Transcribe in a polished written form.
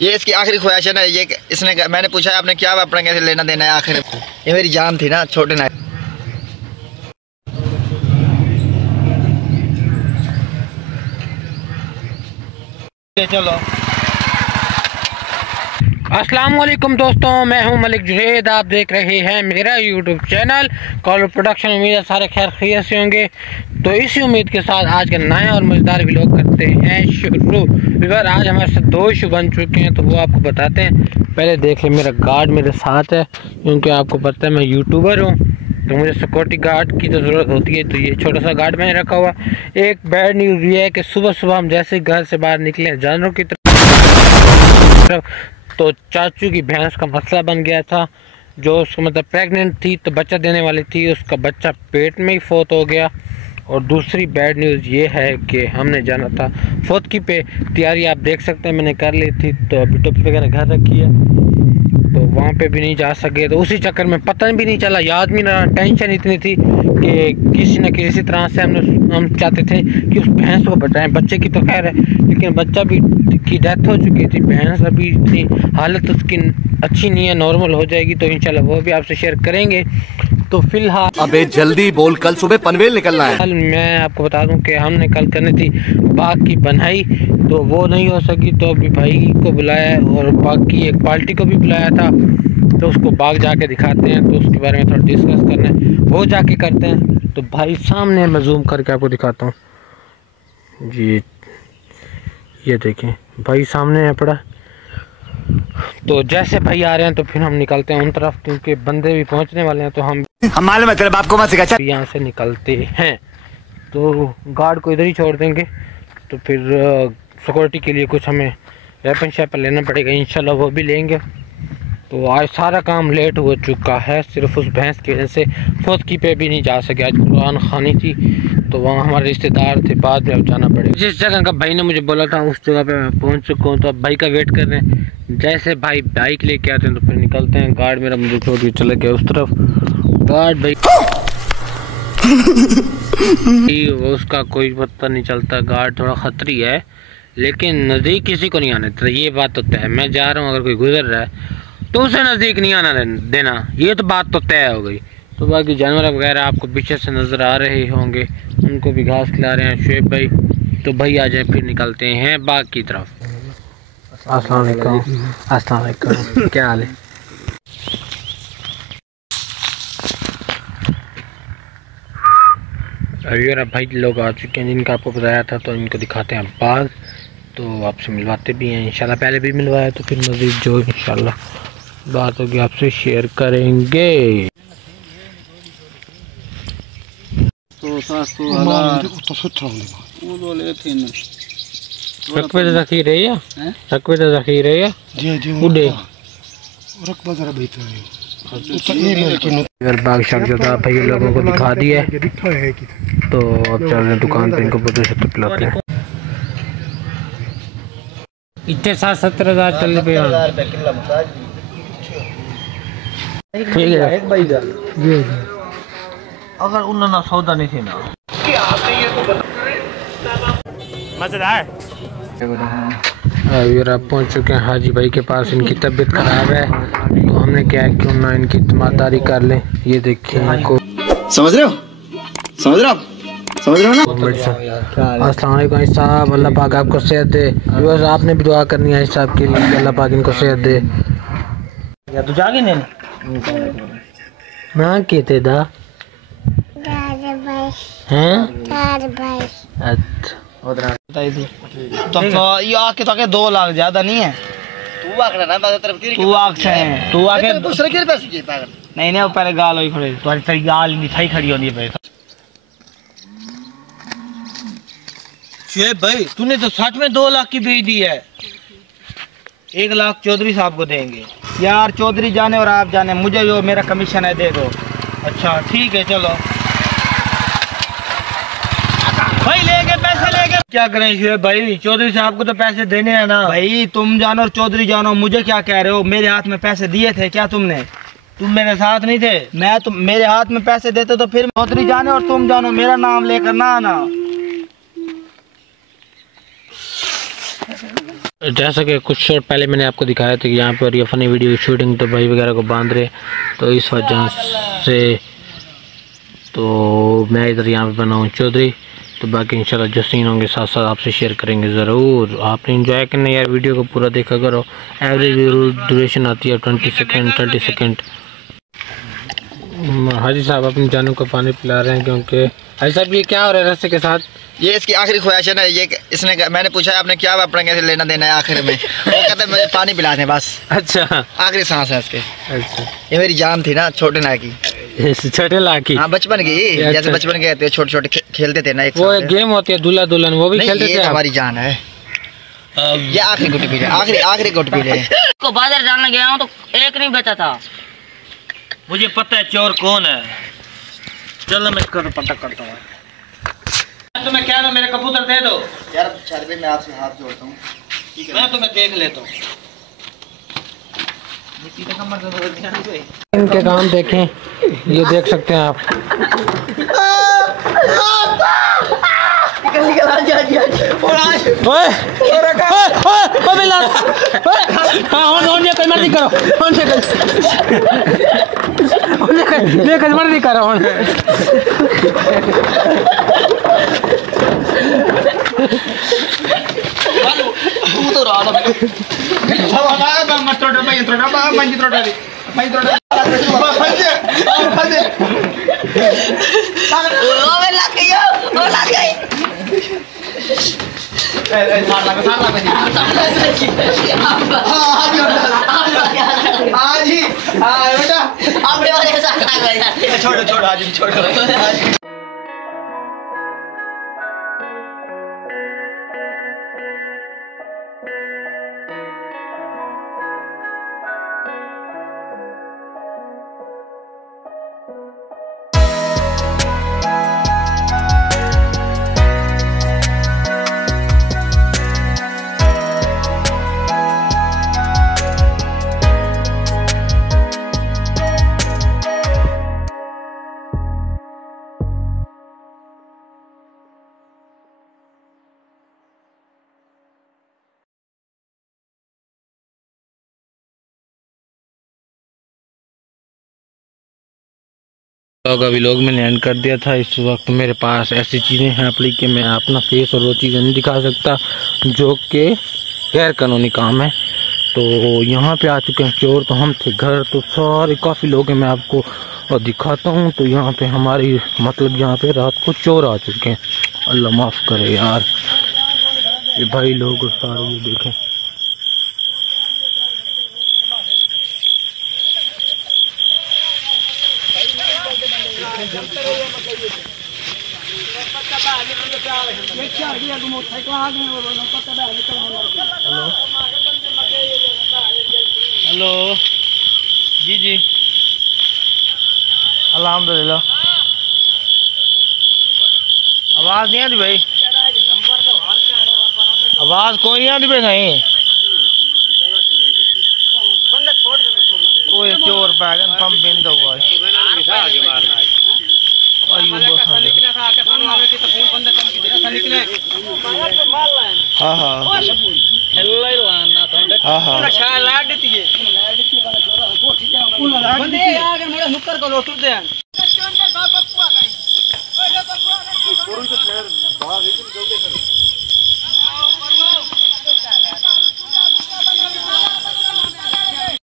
ये इसकी आखिरी ख्वाहिश है ना, ये इसने मैंने पूछा आपने क्या अपना कैसे लेना देना है आखिर, ये मेरी जान थी ना छोटे ना। चलो अस्सलाम वालेकुम दोस्तों, मैं हूं मलिक जुनेद। आप देख रहे हैं मेरा यूट्यूब चैनल कॉलर प्रोडक्शन। उम्मीद है सारे खैर खैरियत से होंगे। तो इसी उम्मीद के साथ आज का नया और मज़ेदार व्लॉग करते हैं शुरू। विवर आज हमारे साथ 2 इशू बन चुके हैं, तो वो आपको बताते हैं। पहले देख लें, मेरा गार्ड मेरे साथ है, क्योंकि आपको पता है मैं यूट्यूबर हूँ, तो मुझे सिक्योरिटी गार्ड की तो ज़रूरत होती है। तो ये छोटा सा गार्ड मैंने रखा हुआ। एक बैड न्यूज़ ये है कि सुबह सुबह हम जैसे घर से बाहर निकले जानवरों की तरफ, तो चाचू की भैंस का मसला बन गया था, जो उसको मतलब प्रेग्नेंट थी, तो बच्चा देने वाली थी, उसका बच्चा पेट में ही फौत हो गया। और दूसरी बैड न्यूज़ ये है कि हमने जाना था फौतगी पे, तैयारी आप देख सकते हैं मैंने कर ली थी, तो अभी टोपी वगैरह घर रखी है, तो वहाँ पे भी नहीं जा सके। तो उसी चक्कर में पता भी नहीं चला, याद भी ना, टेंशन इतनी थी कि किसी न किसी तरह से हम चाहते थे कि उस भैंस को बचाएं। बच्चे की तो खैर है, लेकिन बच्चा भी की डेथ हो चुकी थी। भैंस अभी इतनी हालत उसकी अच्छी नहीं है, नॉर्मल हो जाएगी, तो इंशाल्लाह वो भी आपसे शेयर करेंगे। तो फिलहाल अबे जल्दी बोल, कल सुबह पनवेल निकलना है। कल मैं आपको बता दूं कि हमने कल करनी थी बाग की बनाई, तो वो नहीं हो सकी, तो अभी भाई को बुलाया है और बाकी एक पार्टी को भी बुलाया था, तो उसको बाग जाके दिखाते हैं। तो उसके बारे में थोड़ा डिस्कस करना है, वो जाके करते हैं। तो भाई सामने मैं जूम करके आपको दिखाता हूँ जी, ये देखें भाई सामने है पड़ा। तो जैसे भाई आ रहे हैं तो फिर हम निकलते हैं उन तरफ, क्योंकि बंदे भी पहुंचने वाले हैं, तो हम मालूम है तेरे बाप को मत सिखा। यहाँ से निकलते हैं। तो गार्ड को इधर ही छोड़ देंगे, तो फिर सिक्योरिटी के लिए कुछ हमें वेपन शेपन लेना पड़ेगा, इंशाल्लाह वो भी लेंगे। तो आज सारा काम लेट हो चुका है, सिर्फ उस भैंस की वजह से फौतगी पे भी नहीं जा सके। आज कुरान खानी थी, तो वहाँ हमारे रिश्तेदार थे, बाद में अब जाना पड़ेगा। जिस जगह का भाई ने मुझे बोला था उस जगह पे मैं पहुँच चुका हूँ, तो अब भाई का वेट कर रहे हैं। जैसे भाई बाइक लेके आते हैं तो फिर निकलते हैं। गार्ड मेरा मुझे छोड़ के चले गया उस तरफ। गार्ड भाई उसका कोई पता नहीं चलता, गार्ड थोड़ा खतरी है, लेकिन नज़दीक किसी को नहीं आने देता, ये बात तो तय है। मैं जा रहा हूँ, अगर कोई गुजर रहा है तो उसे नज़दीक नहीं आना देना, ये तो बात तो तय हो गई। तो बाकी जानवर वगैरह आपको पीछे से नज़र आ रहे होंगे, उनको भी घास खिला रहे हैं शुएब भाई। तो भाई आ जाए, फिर निकलते हैं बाग की तरफ। अस्सलाम वालेकुम। अस्सलाम वालेकुम, क्या हाल है? अभी और भाई लोग आ चुके हैं जिनका आपको बताया था, तो इनको दिखाते हैं बाग, तो आपसे मिलवाते भी हैं इंशाल्लाह। पहले भी मिलवाया, तो फिर मज़ीद जो इंशाल्लाह बात होगी आपसे शेयर करेंगे। रकबे ज़ख़ीर है या रकबे ज़ख़ीर है या उड़े रकबा ज़रा बेहतर है। बाग शक ज़्यादा भाई लोगों को दिखा दिया है, तो अब चल रहे हैं दुकान पे, इनको पता से पिलाते हैं। इतने 60-70 चल पे ठीक है जी। अगर उन्होंने सौदा नहीं थी ना मज़ेदार। अभी आप पहुंच चुके हैं हाजी भाई के पास, इनकी तबीयत ख़राब है, तो हमने क्या है क्यों ना इनकी तीमारदारी कर लें। ये देखिए इनको, समझ रहे हो, समझ रहे हो, समझ रहे हो ना। अस्सलाम वालेकुम साहब, अल्लाह पाक आपको सेहत दे। बस आपने भी दुआ करनी है साहब के लिए, अल्लाह पाक इनको सेहत दे। या तू जागे नहीं ना कहते दा हैं तो ये आके तो 2 लाख ज्यादा नहीं है। तू आके ना तू आके दूसरे के पैसे की पागल नहीं नहीं, पहले गाल होई खड़े तुम्हारी तेरी गाल नहीं थाई खड़ी होनी है। शुएब भाई तूने तो सच में 2 लाख की बेच दी है। 1 लाख चौधरी साहब को देंगे यार, चौधरी जाने और आप जाने, मुझे जो मेरा कमीशन है दे दो। अच्छा ठीक है चलो भाई, लेके पैसे लेके क्या करें शुएब भाई, चौधरी साहब को तो पैसे देने हैं ना। भाई तुम जानो और चौधरी जानो, मुझे क्या कह रहे हो, मेरे हाथ में पैसे दिए थे क्या तुमने? तुम मेरे साथ नहीं थे। मैं तुम मेरे हाथ में पैसे देते तो फिर चौधरी जाने और तुम जानो, मेरा नाम लेकर ना आना। जैसा कि कुछ शॉट पहले मैंने आपको दिखाया था कि यहाँ पर ये फनी वीडियो की शूटिंग तो भाई वगैरह को बांध रहे, तो इस वजह से तो मैं इधर यहाँ पे बना हूँ चौधरी। तो बाकी इंशाल्लाह जो सीन होंगे साथ साथ आपसे शेयर करेंगे ज़रूर। आपने इंजॉय करना यार, वीडियो को पूरा देखा करो। एवरेज ड्यूरेशन आती है 20 सेकेंड 30 सेकेंड। हाजी साहब अपनी जानों को पानी पिला रहे हैं, क्योंकि हाजी साहब ये क्या हो रहा है रास्ते के साथ? ये इसकी आखिरी ख्वाहिश है ना, ये इसने मैंने पूछा है आपने क्या अपना कैसे लेना देना है आखिर में, वो कहते हैं मुझे पानी पिला दें बस। अच्छा, आखिरी सांस है इसके। अच्छा, ये मेरी जान थी ना छोटे ना की, छोटे ला की। हाँ बचपन की, जैसे बचपन के कहते छोटे छोटे खेलते थे ना एक वो गेम होती है दूल्हा दुल्हन, वो भी खेलते थे। हमारी जान है। ये आखिरी गुट पी ले, आखिरी गुट पी ले। को बाजार डालने गया हूँ तो एक नहीं बचा था। मुझे पता है चोर कौन है, चलो मैं इसका पता करता हूँ। तुम्हें क्या ना मेरे कबूतर दे दो यार। शायद मैं आपसे हाथ जोड़ता हूँ, मैं तुम्हें देख लेता हूँ। इनके काम देखें, ये देख सकते हैं आप। मर्जी करो छोड़ो आज छोड़ो। अभी लोग मैंने एंड कर दिया था। इस वक्त मेरे पास ऐसी चीज़ें हैं अपनी कि मैं अपना फेस और वो चीज़ें नहीं दिखा सकता, जो कि गैर कानूनी काम है। तो यहाँ पे आ चुके हैं चोर। तो हम थे घर, तो सारे काफ़ी लोग हैं, मैं आपको दिखाता हूँ। तो यहाँ पे हमारी मतलब यहाँ पे रात को चोर आ चुके हैं। अल्लाह माफ़ करे यार, ये भाई लोग सारे ये देखें। हेलो जी अल्हम्दुलिल्लाह। आवाज़ नहीं आती भाई, आवाज़ कोई नहीं आती भाई। नहीं कोई चोर पैगन पम बिंद हुआ है। हाँ हाँ